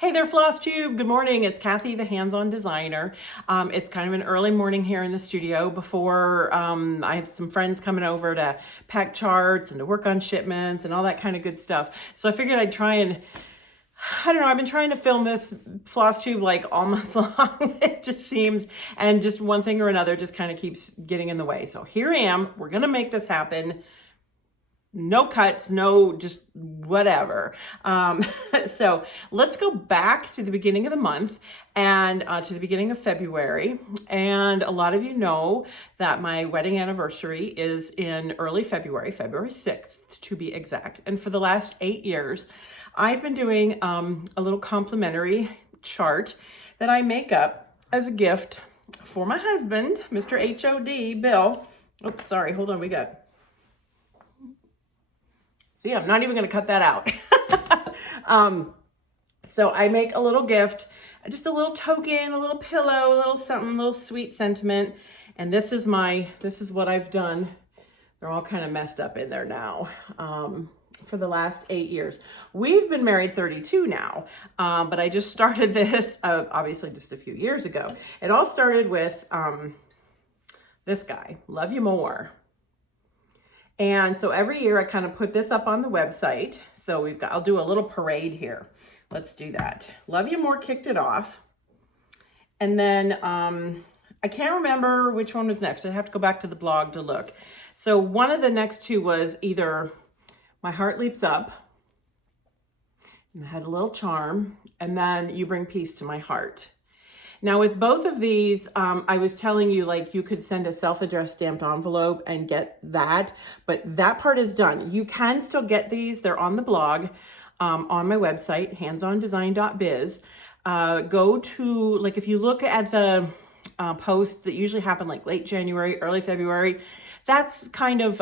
Hey there, FlossTube. Good morning. It's Cathy, the hands-on designer. It's kind of an early morning here in the studio before I have some friends coming over to pack charts and to work on shipments and all that kind of good stuff. So I figured I'd try and, I don't know, I've been trying to film this FlossTube like all month long. It just seems, and just one thing or another just kind of keeps getting in the way. So here I am. We're going to make this happen. No cuts, no just whatever. So let's go back to the beginning of the month and to the beginning of February. And a lot of you know that my wedding anniversary is in early February, February 6th to be exact. And for the last 8 years, I've been doing a little complimentary chart that I make up as a gift for my husband, Mr. HOD, Bill. Oops, sorry, hold on, we got... See, I'm not even going to cut that out. So I make a little gift, just a little token, a little pillow, a little something, a little sweet sentiment. And this is what I've done. They're all kind of messed up in there now. For the last 8 years. We've been married 32 now, but I just started this, obviously just a few years ago. It all started with this guy, Love You More. And so every year I kind of put this up on the website. So I'll do a little parade here. Let's do that. Love You More kicked it off. And then I can't remember which one was next. I have to go back to the blog to look. So one of the next two was either My Heart Leaps Up, and it had a little charm, and then You Bring Peace to My Heart. Now with both of these, I was telling you, like, you could send a self-addressed stamped envelope and get that, but that part is done. You can still get these. They're on the blog, on my website, handsondesign.biz. Go to, like, if you look at the posts that usually happen like late January, early February, that's kind of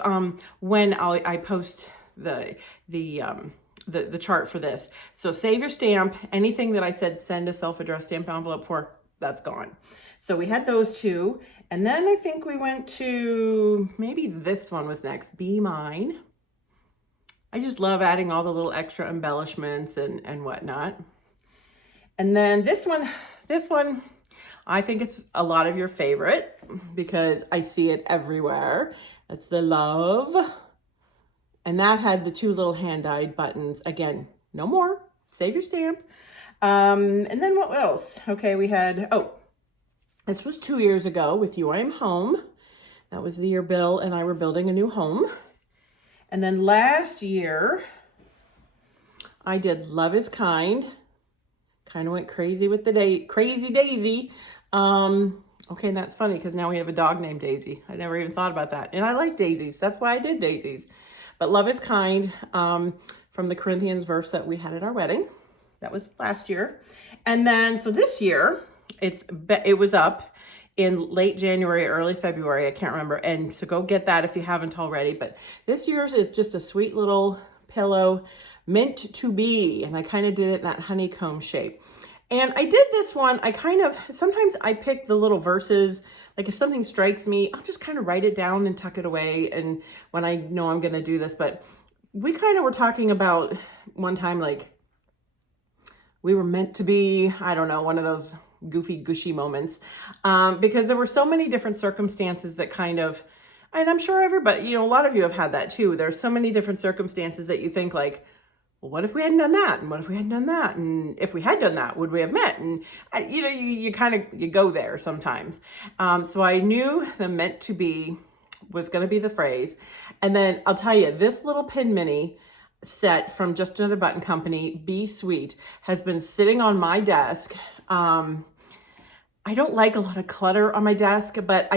when I post the chart for this. So save your stamp. Anything that I said send a self-addressed stamped envelope for, that's gone. So we had those two. And then I think we went to, maybe this one was next, Be Mine. I just love adding all the little extra embellishments and whatnot. And then this one, I think it's a lot of your favorite because I see it everywhere. It's the Love. And that had the two little hand-dyed buttons. Again, no more. Save your stamp. And then what else? Okay, we had, this was 2 years ago with You I Am Home. That was the year Bill and I were building a new home. And then last year, I did Love is Kind. Kind of went crazy with the Crazy Daisy. Okay, that's funny because now we have a dog named Daisy. I never even thought about that. And I like daisies. That's why I did daisies. But Love is Kind, from the Corinthians verse that we had at our wedding. That was last year. And then, so this year, it was up in late January, early February. I can't remember. And so go get that if you haven't already. But this year's is just a sweet little pillow, meant to be. And I kind of did it in that honeycomb shape. And I did this one, sometimes I pick the little verses, like if something strikes me, I'll just kind of write it down and tuck it away. And when I know I'm going to do this, but we kind of were talking about one time, like we were meant to be, I don't know, one of those goofy, gushy moments, because there were so many different circumstances that kind of, and I'm sure everybody, a lot of you have had that too. There's so many different circumstances that you think like, well, what if we hadn't done that? And what if we hadn't done that? And if we had done that, would we have met? And you go there sometimes. So I knew the meant to be was going to be the phrase. And then I'll tell you, this little pin mini set from Just Another Button Company, Be Sweet, has been sitting on my desk. I don't like a lot of clutter on my desk, but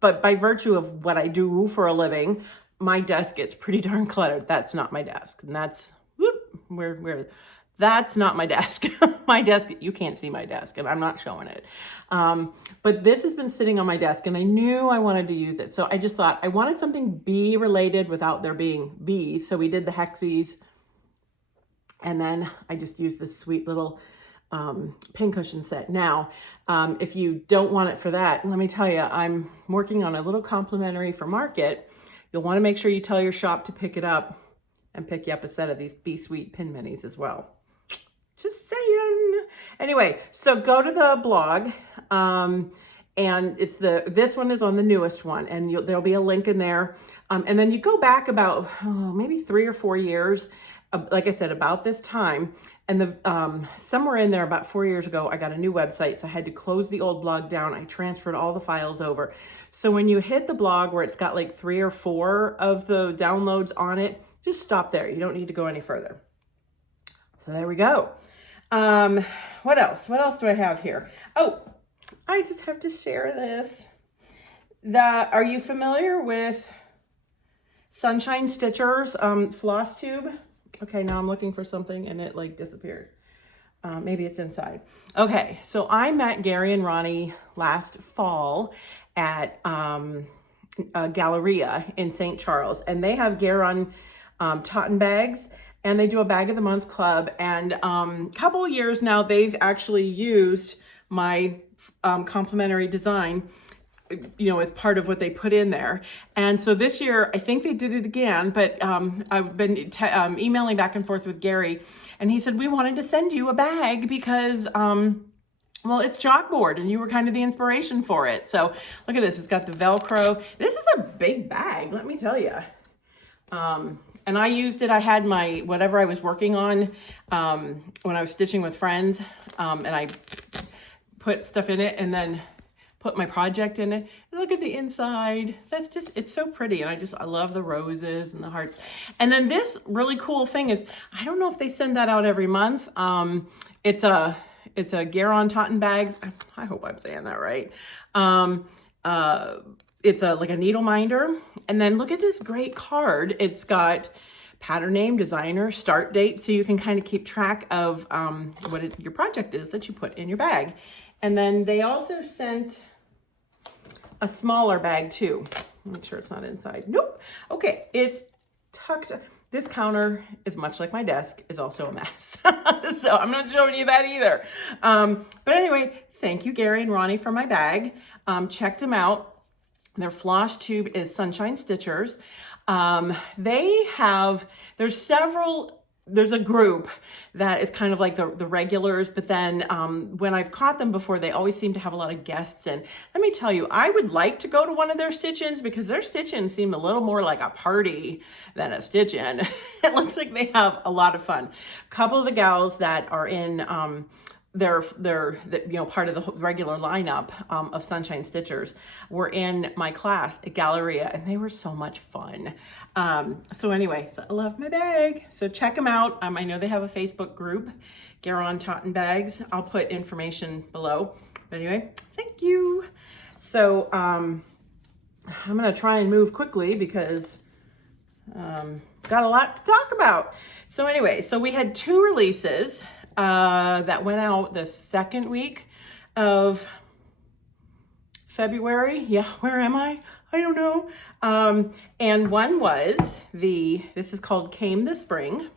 by virtue of what I do for a living, my desk gets pretty darn cluttered. That's not my desk. And that's that's not my desk. My desk, you can't see my desk and I'm not showing it. But this has been sitting on my desk and I knew I wanted to use it. So I just thought I wanted something bee related without there being bees. So we did the hexies and then I just used this sweet little pincushion set. Now, if you don't want it for that, let me tell you, I'm working on a little complimentary for market. You'll want to make sure you tell your shop to pick it up and pick you up a set of these Be Sweet pin minis as well. Just saying. Anyway, so go to the blog. And it's this one is on the newest one, and there'll be a link in there. And then you go back about maybe 3 or 4 years, like I said, about this time. And somewhere in there about 4 years ago, I got a new website. So I had to close the old blog down. I transferred all the files over. So when you hit the blog where it's got like 3 or 4 of the downloads on it, just stop there. You don't need to go any further. So there we go. What else? What else do I have here? Oh, I just have to share this. Are you familiar with Sunshine Stitchers FlossTube? Okay, now I'm looking for something and it like disappeared. Maybe it's inside. Okay, so I met Gary and Ronnie last fall at Galleria in St. Charles, and they have Garon Totten bags, and they do a bag of the month club. And a couple of years now, they've actually used my complimentary design, you know, as part of what they put in there. And so this year, I think they did it again, but I've been emailing back and forth with Gary, and he said, we wanted to send you a bag because, well, it's chalkboard and you were kind of the inspiration for it. So look at this, it's got the Velcro. This is a big bag, let me tell you. And I used it, I had my, whatever I was working on when I was stitching with friends, and I put stuff in it and then put my project in it. And look at the inside. That's just, it's so pretty. And I love the roses and the hearts. And then this really cool thing is, I don't know if they send that out every month. It's a Garon Totten bags. I hope I'm saying that right. It's like a needle minder. And then look at this great card. It's got pattern name, designer, start date. So you can kind of keep track of what your project is that you put in your bag. And then they also sent a smaller bag too. Make sure it's not inside. Nope. Okay, it's tucked. This counter is much like my desk, is also a mess. So I'm not showing you that either. But anyway, thank you, Gary and Ronnie, for my bag. Check them out. Their FlossTube is Sunshine Stitchers. There's a group that is kind of like the regulars, but then when I've caught them before, they always seem to have a lot of guests. And let me tell you, I would like to go to one of their stitch-ins because their stitch-ins seem a little more like a party than a stitch-in. It looks like they have a lot of fun. A couple of the gals that are in they're you know, part of the regular lineup of Sunshine Stitchers were in my class at Galleria, and they were so much fun. So anyway, so I love my bag. So check them out. I know they have a Facebook group, Garon Totten Bags. I'll put information below. But anyway, thank you. So I'm gonna try and move quickly because got a lot to talk about. So anyway, so we had 2 releases that went out the second week of February. Yeah, where am I? I don't know. And one was this is called Came the Spring,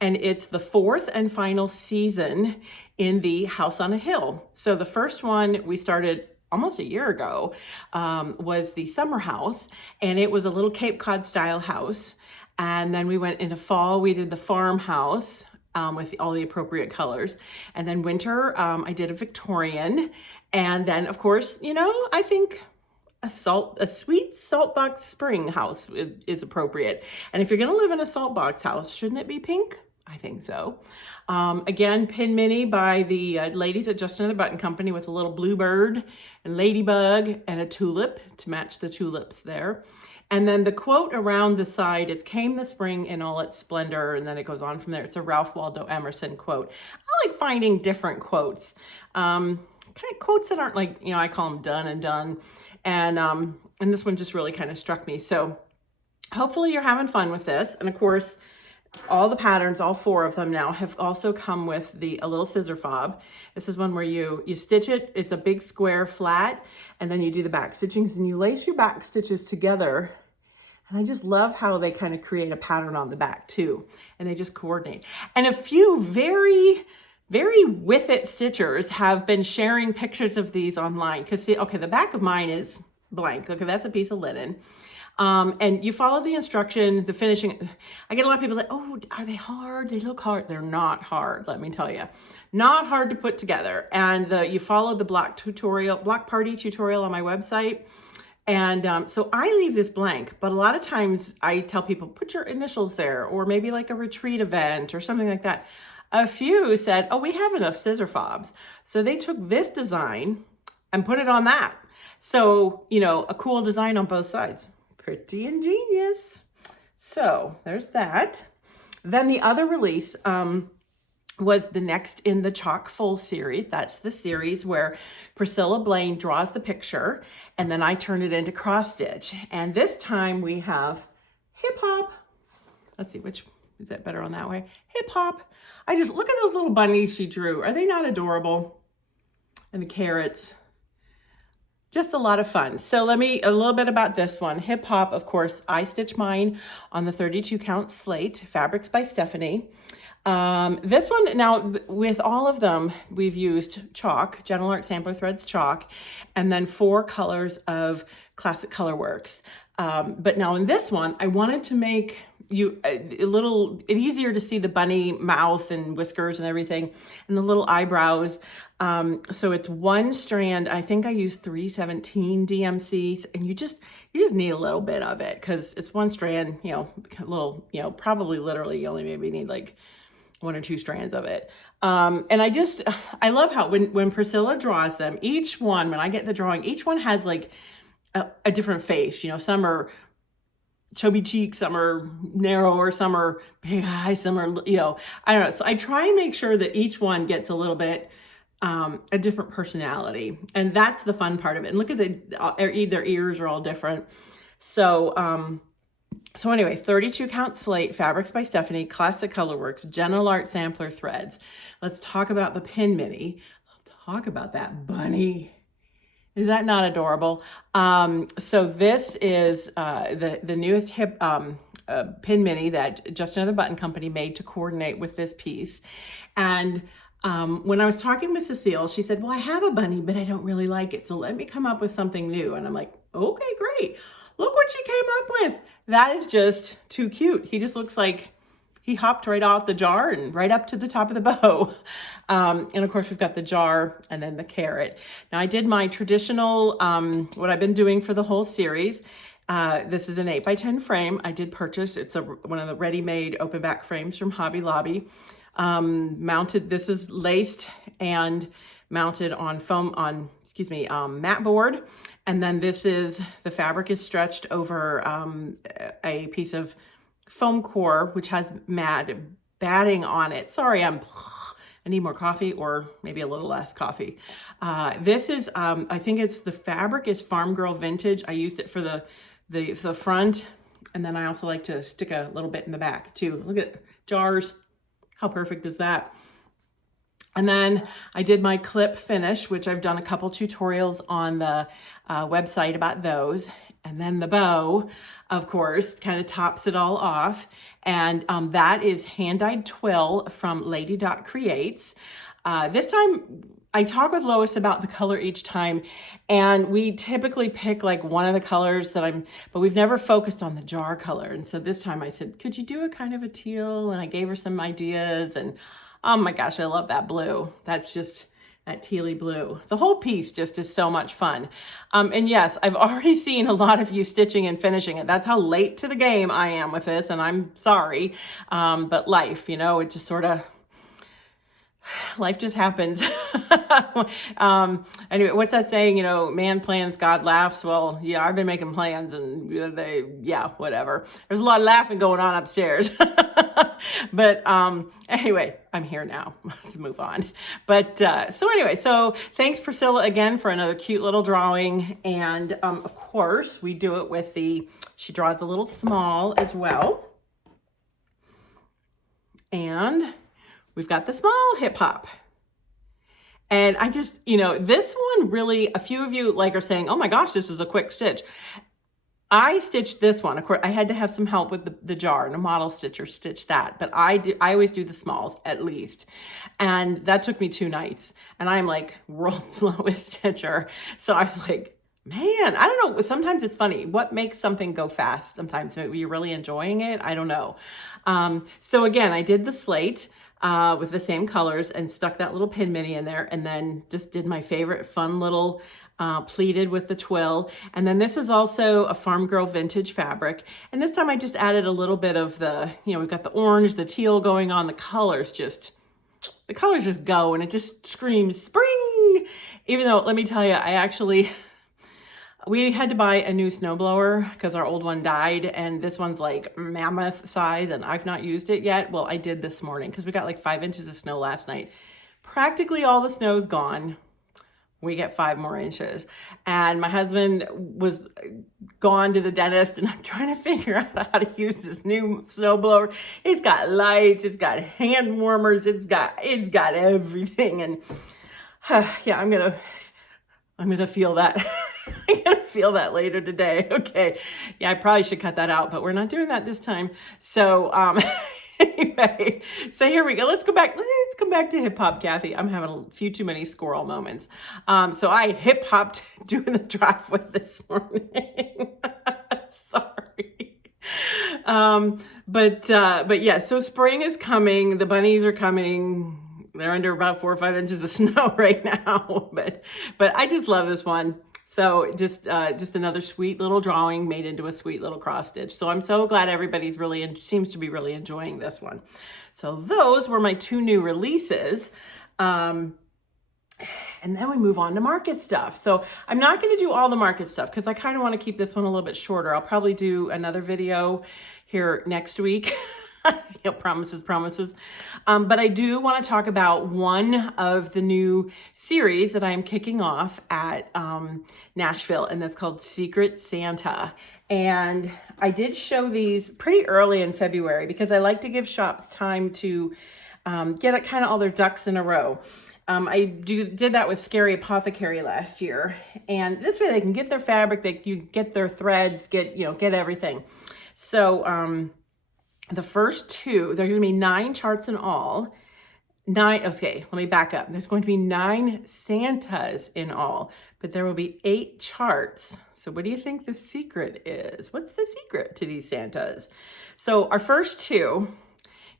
and it's the 4th and final season in the House on a Hill. So the first one we started almost a year ago was the summer house, and it was a little Cape Cod style house. And then we went into fall, we did the farmhouse with all the appropriate colors. And then winter, I did a Victorian. And then of course, you know, I think a sweet salt box spring house is appropriate. And if you're gonna live in a salt box house, shouldn't it be pink? I think so. Again, Pin Mini by the ladies at Just Another Button Company with a little bluebird and ladybug and a tulip to match the tulips there. And then the quote around the side, it's came the spring in all its splendor, and then it goes on from there. It's a Ralph Waldo Emerson quote. I like finding different quotes, kind of quotes that aren't like, you know, I call them done and done. And this one just really kind of struck me. So hopefully you're having fun with this. And of course, all the patterns, all 4 of them now, have also come with a little scissor fob. This is one where you stitch it. It's a big square flat, and then you do the back stitchings and you lace your back stitches together. And I just love how they kind of create a pattern on the back too, and they just coordinate. And a few very, very with it stitchers have been sharing pictures of these online. Because see, okay, the back of mine is blank. Okay, that's a piece of linen. And you follow the instruction, the finishing. I get a lot of people like, oh, are they hard? They look hard. They're not hard, let me tell you. Not hard to put together. And you follow the block party tutorial on my website. And so I leave this blank, but a lot of times I tell people, put your initials there, or maybe like a retreat event or something like that. A few said, oh, we have enough scissor fobs. So they took this design and put it on that. So, you know, a cool design on both sides. Pretty ingenious. So there's that. Then the other release was the Next in the Chalk Full series. That's the series where Priscilla Blain draws the picture and then I turn it into cross stitch. And this time we have hip hop. Let's see, which is that better on that way? Hip hop. I just look at those little bunnies she drew. Are they not adorable? And the carrots. Just a lot of fun. So a little bit about this one. Hip hop, of course, I stitch mine on the 32 count slate, Fabrics by Stephanie. This one, now with all of them, we've used chalk, Gentle Art Sampler Threads chalk, and then 4 colors of classic Colorworks. But now in this one, I wanted to make you it easier to see the bunny mouth and whiskers and everything, and the little eyebrows. So it's 1 strand. I think I used 317 DMCs, and you just need a little bit of it because it's 1 strand, you know, a little, you know, probably literally you only maybe need like 1 or 2 strands of it. And I love how when Priscilla draws them, each one, when I get the drawing, each one has like a different face. You know, some are chubby cheeks, some are narrower, some are big eyes, some are, you know, I don't know. So I try and make sure that each one gets a little bit a different personality. And that's the fun part of it. And look at their ears are all different. So, so anyway, 32 count slate, Fabrics by Stephanie, classic Colorworks, Gentle Art Sampler Threads. Let's talk about the pin mini. Let's talk about that bunny. Is that not adorable? So this is the newest hip pin mini that Just Another Button Company made to coordinate with this piece. And when I was talking with Cecile, she said, well, I have a bunny, but I don't really like it. So let me come up with something new. And I'm like, okay, great. Look what she came up with. That is just too cute. He just looks like he hopped right off the jar and right up to the top of the bow. And of course we've got the jar and then the carrot. Now I did my traditional, what I've been doing for the whole series. This is an 8x10 frame. I did purchase, it's one of the ready-made open back frames from Hobby Lobby. Mounted, this is laced and mounted on mat board. And then this is, the fabric is stretched over a piece of foam core, which has batting on it. Sorry, I need more coffee or maybe a little less coffee. This is, I think it's, the fabric is Farm Girl Vintage. I used it for the front. And then I also like to stick a little bit in the back too. Look at jars. How perfect is that? And then I did my clip finish, which I've done a couple tutorials on the website about those. And then the bow, of course, kind of tops it all off. And that is hand-dyed twill from Lady Dot Creates. This time I talk with Lois about the color each time, and we typically pick like one of the colors but we've never focused on the jar color. And so this time I said, could you do a kind of a teal? And I gave her some ideas, and oh my gosh, I love that blue. That's just that tealy blue. The whole piece just is so much fun. And yes, I've already seen a lot of you stitching and finishing it. That's how late to the game I am with this, and I'm sorry. But life, you know, it just sort of, life just happens. Anyway, what's that saying? You know, man plans, God laughs. Well, yeah, I've been making plans and yeah, whatever. There's a lot of laughing going on upstairs. But anyway, I'm here now. Let's move on. But so anyway, so thanks Priscilla again for another cute little drawing. And of course, we do it with she draws a little small as well. And we've got the small hip hop. And I just, you know, this one really, a few of you are saying, oh my gosh, this is a quick stitch. I stitched this one. Of course, I had to have some help with the jar, and a model stitcher stitched that. But I always do the smalls at least. And that took me 2 nights. And I'm like world's slowest stitcher. So I was like, Man, I don't know. Sometimes it's funny. What makes something go fast? Sometimes maybe you're really enjoying it. I don't know. So again, I did the slate with the same colors and stuck that little pin mini in there, and then just did my favorite fun little pleated with the twill. And then this is also a Farm Girl vintage fabric. And this time I just added a little bit of the, we've got the orange, the teal going on. The colors just go, and it just screams spring. Even though, let me tell you, we had to buy a new snowblower because our old one died, and this one's like mammoth size, and I've not used it yet. Well, I did this morning because we got like 5 inches of snow last night. Practically all the snow's gone. We get 5 more inches. And my husband was gone to the dentist, and I'm trying to figure out how to use this new snowblower. It's got lights, it's got hand warmers, it's got everything. And yeah, I'm gonna feel that. I'm gonna feel that later today. Okay. Yeah, I probably should cut that out, but we're not doing that this time. So anyway, so here we go. Let's come back to hip hop, Cathy. I'm having a few too many squirrel moments. So I hip hopped doing the driveway this morning. Sorry. But yeah, so spring is coming. The bunnies are coming. They're under about 4 or 5 inches of snow right now, but I just love this one. So just another sweet little drawing made into a sweet little cross stitch. So I'm so glad everybody's seems to be really enjoying this one. So those were my 2 new releases. And then we move on to market stuff. So I'm not going to do all the market stuff because I kind of want to keep this one a little bit shorter. I'll probably do another video here next week. Promises. But I do want to talk about one of the new series that I'm kicking off at Nashville, and that's called Secret Santa. And I did show these pretty early in February because I like to give shops time to get kind of all their ducks in a row. I did that with Scary Apothecary last year, and this way they can get their fabric, you get their threads, get everything. So the first 2, there's going to be 9 charts in all. 9, okay, let me back up. There's going to be 9 Santas in all, but there will be 8 charts. So what do you think the secret is? What's the secret to these Santas? So our first 2,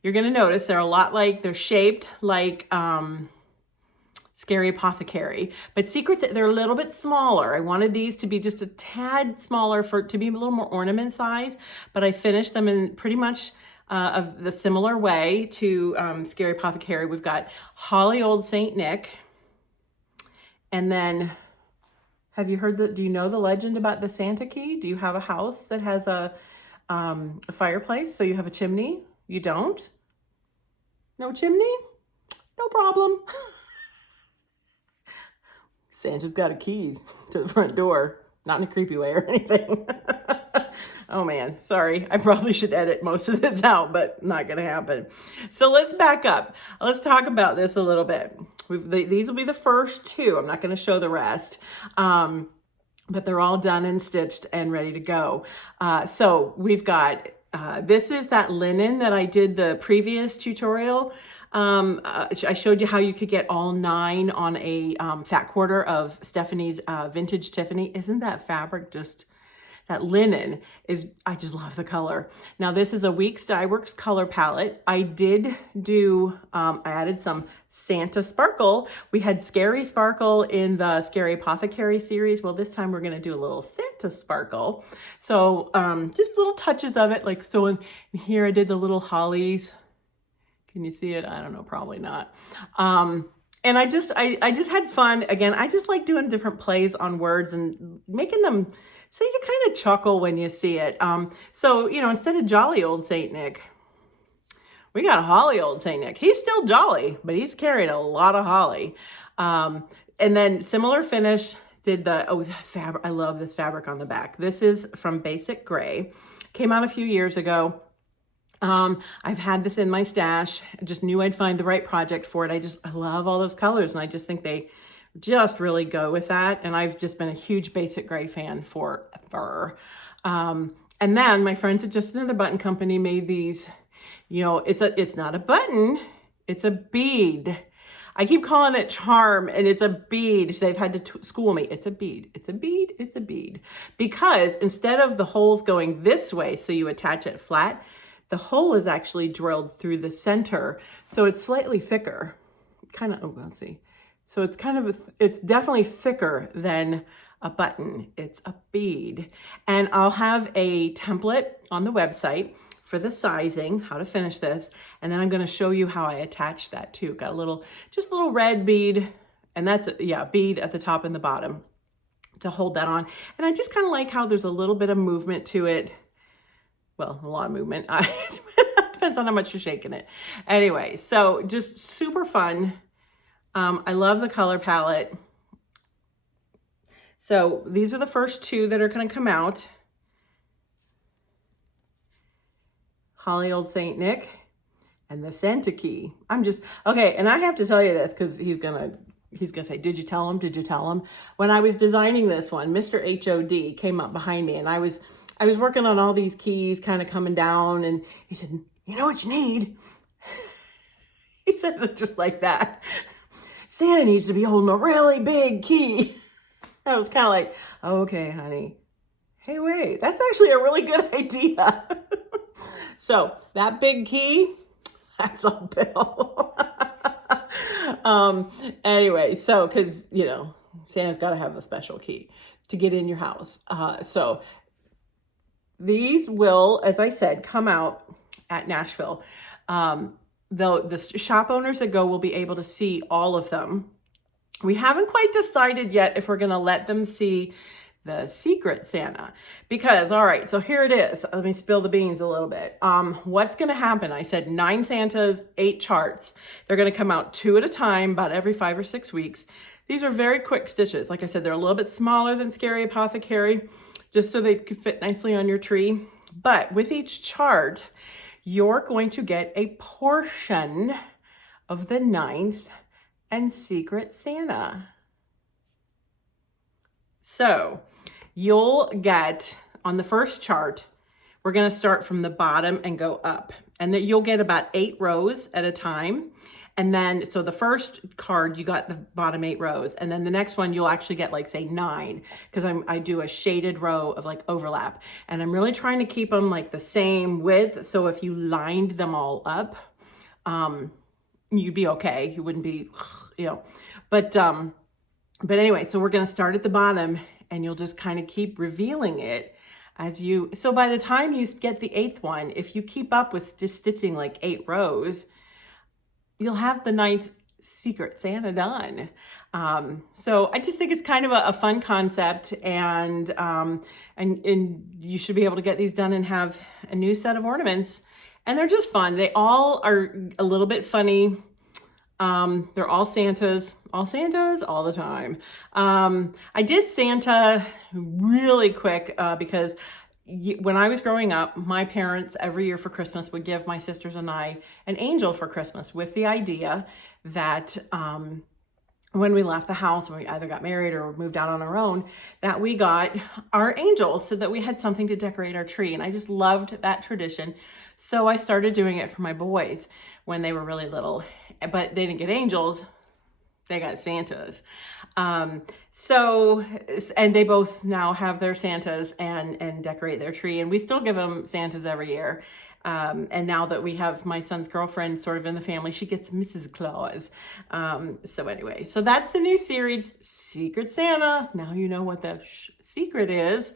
you're going to notice they're shaped like Scary Apothecary, but secrets, they're a little bit smaller. I wanted these to be just a tad smaller to be a little more ornament size, but I finished them in pretty much of the similar way to Scary Apothecary. We've got Holly Old Saint Nick, and then do you know the legend about the Santa key? Do you have a house that has a fireplace, so you have a chimney? You don't? No chimney? No problem. Santa's got a key to the front door, not in a creepy way or anything. Oh man, sorry. I probably should edit most of this out, but not going to happen. So let's back up. Let's talk about this a little bit. These will be the first 2. I'm not going to show the rest. But they're all done and stitched and ready to go. So we've got, this is that linen that I did the previous tutorial. I showed you how you could get all 9 on a fat quarter of Stephanie's Vintage Tiffany. Isn't that fabric that linen I just love the color. Now this is a Weeks Dye Works color palette. I did do, I added some Santa sparkle. We had Scary Sparkle in the Scary Apothecary series. Well, this time we're going to do a little Santa sparkle. So just little touches of it. Like, so in here I did the little hollies. Can you see it? I don't know, probably not. And I just had fun. Again, I just like doing different plays on words and making them so you kind of chuckle when you see it. So, instead of Jolly Old Saint Nick, we got Holly Old Saint Nick. He's still jolly, but he's carried a lot of holly. And then similar finish, did the fabric. I love this fabric on the back. This is from Basic Gray. Came out a few years ago. I've had this in my stash. I just knew I'd find the right project for it. I love all those colors, and I just think they just really go with that. And I've just been a huge Basic Gray fan forever. And then my friends at Just Another Button Company made these, it's not a button, it's a bead. I keep calling it charm, and it's a bead. They've had to school me. It's a bead. It's a bead. It's a bead. Because instead of the holes going this way, so you attach it flat, the hole is actually drilled through the center. So it's slightly thicker. Kind of, oh, let's see. So it's kind of, it's definitely thicker than a button. It's a bead. And I'll have a template on the website for the sizing, how to finish this. And then I'm going to show you how I attach that too. Got a little, just a little red bead. And that's, yeah, bead at the top and the bottom to hold that on. And I just kind of like how there's a little bit of movement to it. Well, a lot of movement. Depends on how much you're shaking it. Anyway, so just super fun. I love the color palette. So these are the first two that are going to come out. Holly Old Saint Nick and the Santa Key. I'm just, okay, and I have to tell you this because he's gonna say, did you tell him? Did you tell him? When I was designing this one, Mr. HOD came up behind me, and I was working on all these keys kind of coming down, and he said, you know what you need? He says it just like that. Santa needs to be holding a really big key. I was kind of like, okay, honey. Hey, wait, that's actually a really good idea. So that big key, that's a bill. Anyway, so, cause you know, Santa's got to have the special key to get in your house. So these will, as I said, come out at Nashville. The shop owners that go will be able to see all of them. We haven't quite decided yet if we're going to let them see the Secret Santa, because, all right, so here it is. Let me spill the beans a little bit. What's going to happen? I said 9 Santas, 8 charts. They're going to come out 2 at a time, about every 5 or 6 weeks. These are very quick stitches. Like I said, they're a little bit smaller than Scary Apothecary, just so they could fit nicely on your tree. But with each chart, you're going to get a portion of the 9th and Secret Santa. So you'll get, on the first chart, we're going to start from the bottom and go up. And that you'll get about 8 rows at a time. And then, so the first card, you got the bottom 8 rows. And then the next one, you'll actually get like, say, 9. Because I do a shaded row of like overlap. And I'm really trying to keep them like the same width. So if you lined them all up, you'd be okay. You wouldn't be, you know. But anyway, so we're going to start at the bottom, and you'll just kind of keep revealing it as you, so by the time you get the 8th one, if you keep up with just stitching like 8 rows, you'll have the 9th Secret Santa done. So I just think it's kind of a fun concept, and you should be able to get these done and have a new set of ornaments, and they're just fun. They all are a little bit funny. They're all Santas all the time. I did Santa really quick because when I was growing up, my parents every year for Christmas would give my sisters and I an angel for Christmas, with the idea that when we left the house, when we either got married or moved out on our own, that we got our angel so that we had something to decorate our tree. And I just loved that tradition. So I started doing it for my boys when they were really little, but they didn't get angels. They got Santas. And they both now have their Santas and decorate their tree. And we still give them Santas every year. And now that we have my son's girlfriend sort of in the family, she gets Mrs. Claus. So anyway, so that's the new series, Secret Santa. Now you know what the secret is.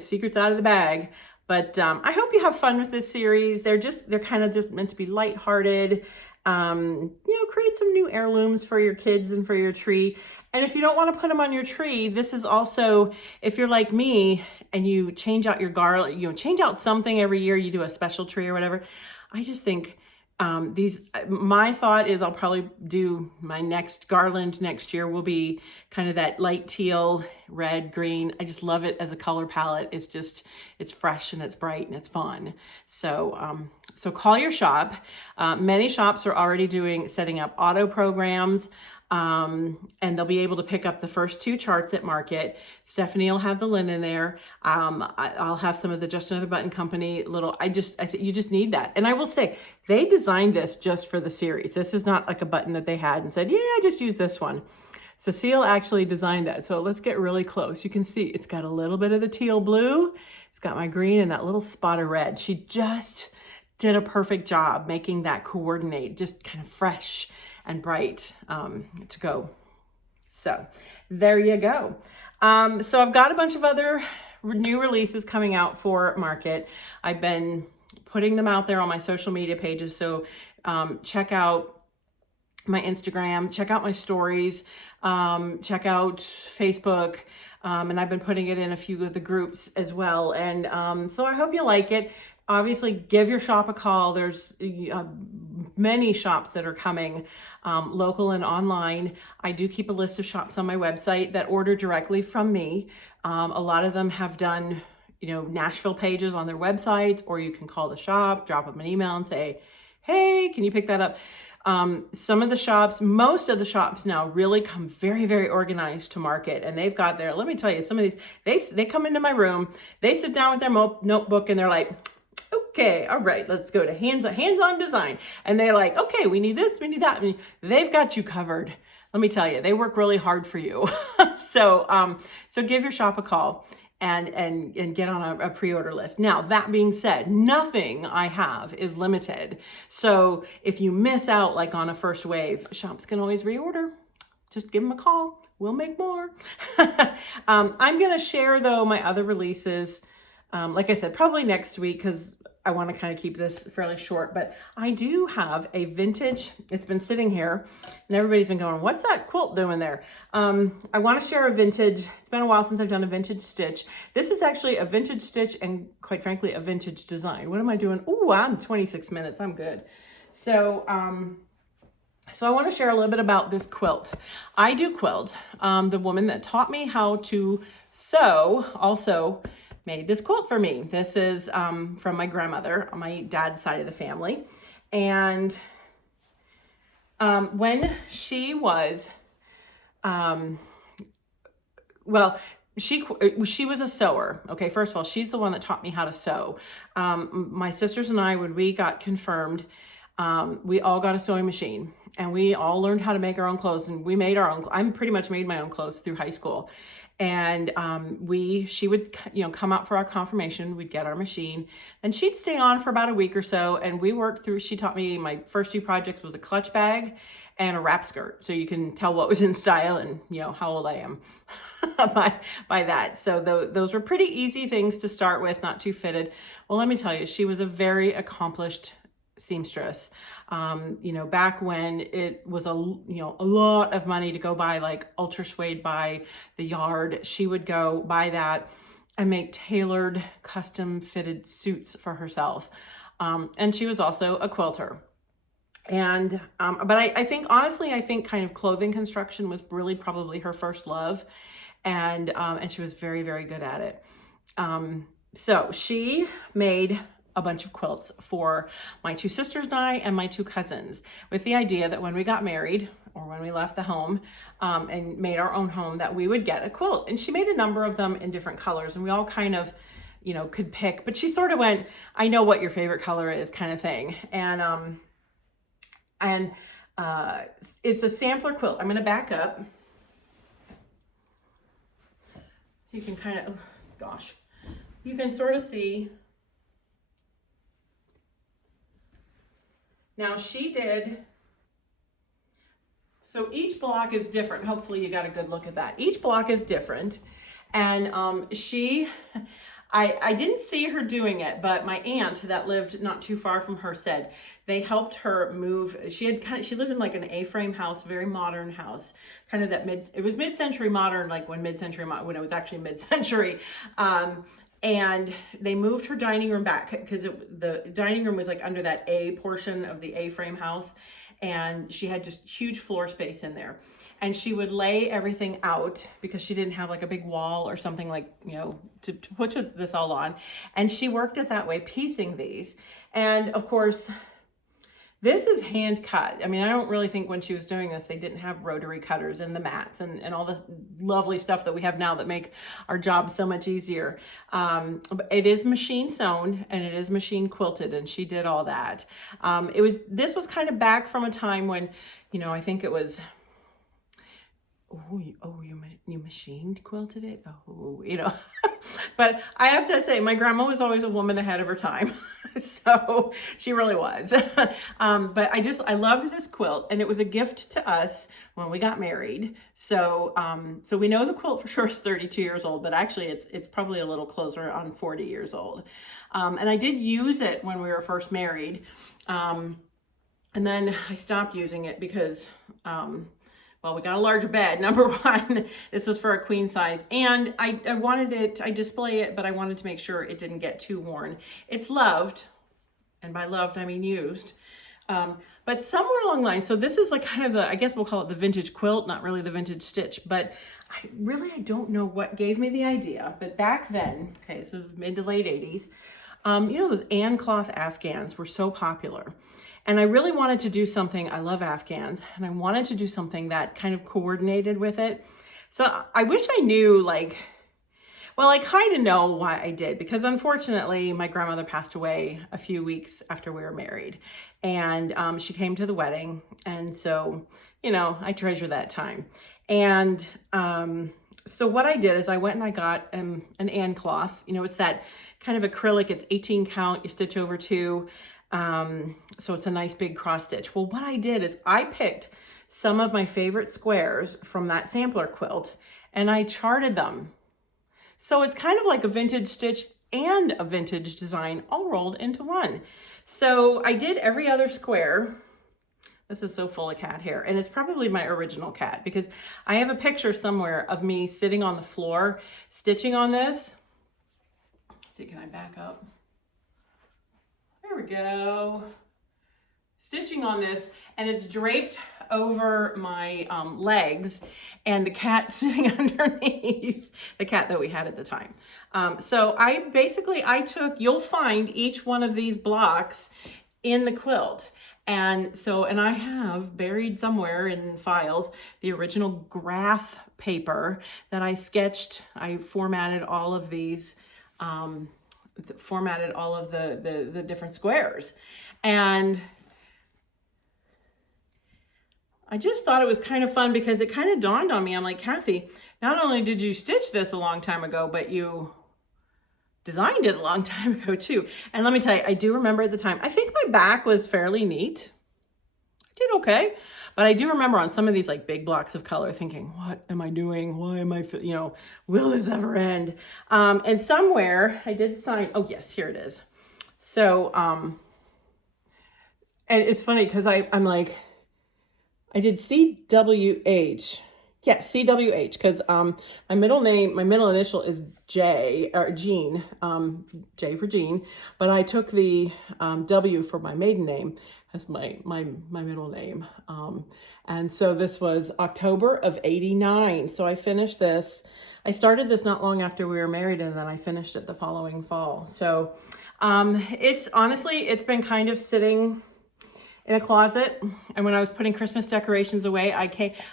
Secret's out of the bag. But I hope you have fun with this series. They're kind of just meant to be lighthearted. Create some new heirlooms for your kids and for your tree. And if you don't want to put them on your tree, this is also, if you're like me and you change out your garland, change out something every year, you do a special tree or whatever. I just think my thought is I'll probably do my next garland next year will be kind of that light teal red, green. I just love it as a color palette. It's fresh and it's bright and it's fun. So, so call your shop. Many shops are already setting up auto programs, and they'll be able to pick up the first 2 charts at market. Stephanie will have the linen there. I'll have some of the Just Another Button Company you just need that. And I will say, they designed this just for the series. This is not like a button that they had and said, yeah, just use this one. Cecile actually designed that. So let's get really close. You can see it's got a little bit of the teal blue. It's got my green and that little spot of red. She just did a perfect job making that coordinate, just kind of fresh and bright to go. So there you go. So I've got a bunch of other new releases coming out for market. I've been putting them out there on my social media pages. So check out my Instagram, check out my stories, check out Facebook, and I've been putting it in a few of the groups as well. And so I hope you like it. Obviously, give your shop a call. There's many shops that are coming, local and online. I do keep a list of shops on my website that order directly from me. A lot of them have done, Nashville pages on their websites, or you can call the shop, drop them an email and say, hey, can you pick that up? Most of the shops now really come very, very organized to market, and they've got let me tell you, some of these, they come into my room, they sit down with their notebook and they're like, okay, all right, let's go to hands-on design. And they're like, okay, we need this, we need that. I mean, they've got you covered. Let me tell you, they work really hard for you. So give your shop a call and get on a pre-order list. Now, that being said, nothing I have is limited. So if you miss out like on a first wave, shops can always reorder. Just give them a call. We'll make more. I'm going to share, though, my other releases, like I said, probably next week, because I want to kind of keep this fairly short. But I do have a vintage, it's been sitting here, and everybody's been going, what's that quilt doing there? I want to share a vintage, it's been a while since I've done a vintage stitch. This is actually a vintage stitch and, quite frankly, a vintage design. What am I doing? Oh, I'm 26 minutes. I'm good. So I want to share a little bit about this quilt. I do quilt. The woman that taught me how to sew also made this quilt for me. This is from my grandmother on my dad's side of the family. And when she was, she was a sewer. Okay, first of all, she's the one that taught me how to sew. My sisters and I, when we got confirmed, we all got a sewing machine, and we all learned how to make our own clothes, and we made our own. I pretty much made my own clothes through high school. And she would, come out for our confirmation. We'd get our machine, and she'd stay on for about a week or so. And we worked through, she taught me, my first 2 projects was a clutch bag and a wrap skirt. So you can tell what was in style and, how old I am by that. So those were pretty easy things to start with, not too fitted. Well, let me tell you, she was a very accomplished seamstress. Back when it was a lot of money to go buy like ultra suede by the yard, she would go buy that and make tailored custom fitted suits for herself. And she was also a quilter. And, but I think, honestly, kind of clothing construction was really probably her first love. And she was very, very good at it. So she made a bunch of quilts for my 2 sisters and I and my 2 cousins, with the idea that when we got married, or when we left the home and made our own home, that we would get a quilt. And she made a number of them in different colors, and we all kind of, could pick, but she sort of went, I know what your favorite color is, kind of thing. And it's a sampler quilt. I'm going to back up. You can kind of, you can sort of see. Now she did, so each block is different. Hopefully you got a good look at that. Each block is different. And I didn't see her doing it, but my aunt that lived not too far from her said they helped her move. She lived in like an A-frame house, very modern house, kind of it was mid-century modern, like when it was actually mid-century. And they moved her dining room back because the dining room was like under that A portion of the A-frame house. and she had just huge floor space in there. And she would lay everything out because she didn't have like a big wall or something like, you know, to put this all on. And she worked it that way, piecing these. And of course, this is hand cut. I mean, I don't really think when she was doing this, they didn't have rotary cutters and the mats and all the lovely stuff that we have now that make our job so much easier. It is machine sewn and it is machine quilted, and she did all that. This was kind of back from a time when, you know, I think it was, you machine quilted it? Oh, you know, but I have to say my grandma was always a woman ahead of her time. So she really was. But I loved this quilt, and it was a gift to us when we got married. So, so we know the quilt for sure is 32 years old, but actually it's probably a little closer on 40 years old. And I did use it when we were first married. And then I stopped using it because, well, we got a larger bed, number one. This was for a queen size. And I wanted it, I display it, but I wanted to make sure it didn't get too worn. It's loved, and by loved, I mean used. But somewhere along the line, so this is like kind of the, I guess we'll call it the vintage quilt, not really the vintage stitch, but I don't know what gave me the idea. But back then, okay, this is mid to late 80s, you know, those Ann cloth Afghans were so popular. And I really wanted to do something, I love Afghans, and I wanted to do something that kind of coordinated with it. So I wish I knew, like, well, I kind of know why I did, because unfortunately my grandmother passed away a few weeks after we were married, and she came to the wedding. And so, you know, I treasure that time. And so what I did is I went and I got an Ann cloth. You know, it's that kind of acrylic, it's 18 count, you stitch over 2. So it's a nice big cross stitch. Well, what I did is I picked some of my favorite squares from that sampler quilt and I charted them. So it's kind of like a vintage stitch and a vintage design all rolled into one. So I did every other square. This is so full of cat hair, and it's probably my original cat, because I have a picture somewhere of me sitting on the floor stitching on this. Let's see, can I back up? There we go. Stitching on this, and it's draped over my legs, and the cat sitting underneath, the cat that we had at the time. So I took, you'll find each one of these blocks in the quilt. And I have buried somewhere in files the original graph paper that I sketched. I formatted all of these, formatted all of the different squares. And I just thought it was kind of fun, because it kind of dawned on me. I'm like, Cathy, not only did you stitch this a long time ago, but you designed it a long time ago too. And let me tell you, I do remember at the time, I think my back was fairly neat. I did okay. But I do remember on some of these like big blocks of color thinking, what am I doing? Why am I, you know, will this ever end? And somewhere I did sign, oh yes, here it is. So, and it's funny because I'm like, I did CWH. Yeah, CWH, because my middle initial is J, or Jean, J for Jean, but I took the W for my maiden name as my middle name. And so this was October of '89. So I finished this. I started this not long after we were married, and then I finished it the following fall. So it's been kind of sitting in a closet. And when I was putting Christmas decorations away, I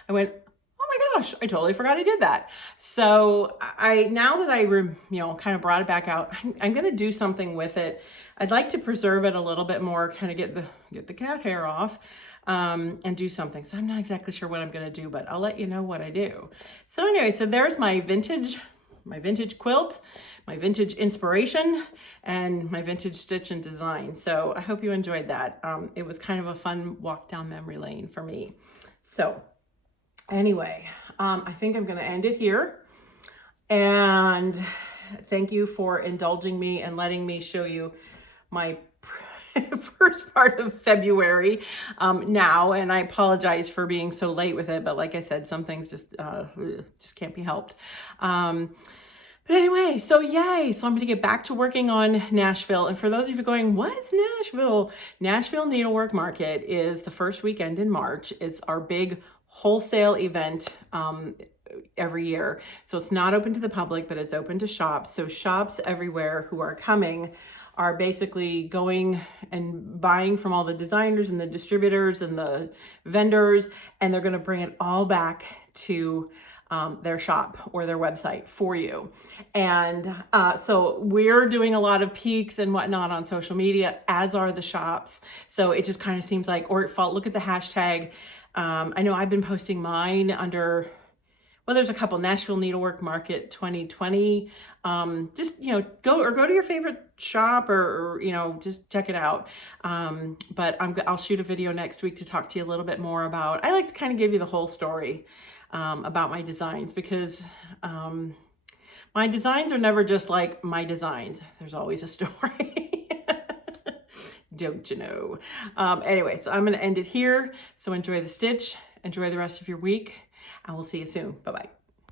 went, oh my gosh, I totally forgot I did that. So now that I kind of brought it back out, I'm going to do something with it. I'd like to preserve it a little bit more, kind of get the cat hair off, and do something. So I'm not exactly sure what I'm going to do, but I'll let you know what I do. So anyway, so there's my vintage quilt, my vintage inspiration, and my vintage stitch and design. So I hope you enjoyed that. It was kind of a fun walk down memory lane for me. So anyway, I think I'm going to end it here. And thank you for indulging me and letting me show you my first part of February now. And I apologize for being so late with it. But like I said, some things just can't be helped. But anyway, so yay. So I'm going to get back to working on Nashville. And for those of you going, what's Nashville? Nashville Needlework Market is the first weekend in March. It's our big wholesale event every year. So it's not open to the public, but it's open to shops. So shops everywhere who are coming are basically going and buying from all the designers and the distributors and the vendors, and they're going to bring it all back to their shop or their website for you. And so we're doing a lot of peaks and whatnot on social media, as are the shops. So it just kind of seems like, or it felt, look at the hashtag. I know I've been posting mine under, well, there's a couple, Nashville Needlework Market 2020. Just, go to your favorite shop or just check it out. But I'll shoot a video next week to talk to you a little bit more about, I like to kind of give you the whole story about my designs, because my designs are never just like my designs. There's always a story. Don't you know? Anyway, so I'm going to end it here. So enjoy the stitch, enjoy the rest of your week, and we'll see you soon. Bye-bye.